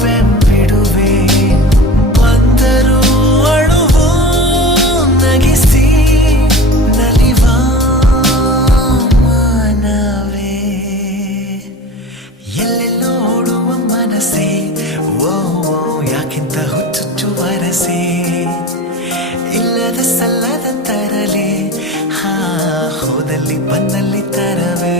pen ಬಿಡುವೆ ಬಂದರು ಅಳುವು ನಗಿಸಿ ನಲಿವ ಮಾನವೇ ಎಲ್ಲೆಲ್ಲೋ ಓಡುವ ಮನಸ್ಸೇ ಓ ಯಾಕಿಂತ ಹುಚ್ಚುಚ್ಚು ವರಸೆ ಇಲ್ಲದ ಸಲ್ಲದ ತರಲೆ ಹೋದಲ್ಲಿ ಬಂದಲ್ಲಿ ತರವೇ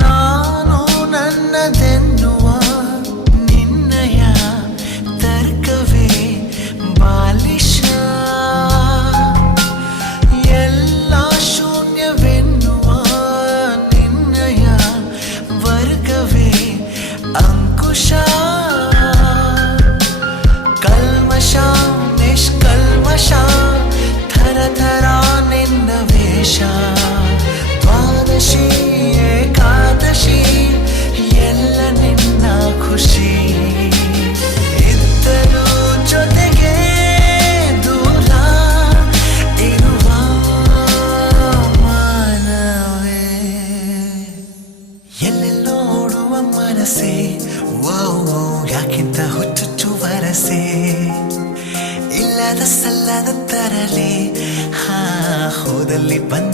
ನಾನು ನನ್ನದೆನ್ನುವ ನಿನ್ನಯ ತರ್ಕವೇ ಬಾಲಿಶ ಎಲ್ಲ ಶೂನ್ಯವೆನ್ನುವ ನಿನ್ನಯ ವರ್ಗವೇ ಅಂಕುಶ ಕಲ್ಮಶ ನಿಷ್ಕಲ್ಮಶ ಥರ ಥರ ನಿನ್ನ ವೇಷ ದ್ವಾದಶಿ ಏಕಾದಶಿ ಎಲ್ಲ ನಿನ್ನ ಖುಷಿ ಇದ್ದರೂ ಜೊತೆಗೆ ದೂರ ಇರುವ ಮಾನವೇ ಎಲ್ಲೆಲ್ಲೋ ಓಡುವ ಮನಸ್ಸೇ ಓ ಯಾಕಿಂತ ಹುಚ್ಚುಚ್ಚು ವರಸೆ ಇಲ್ಲದ ಸಲ್ಲದ ತರಲೆ ಹೋದಲ್ಲಿ ಬಂದ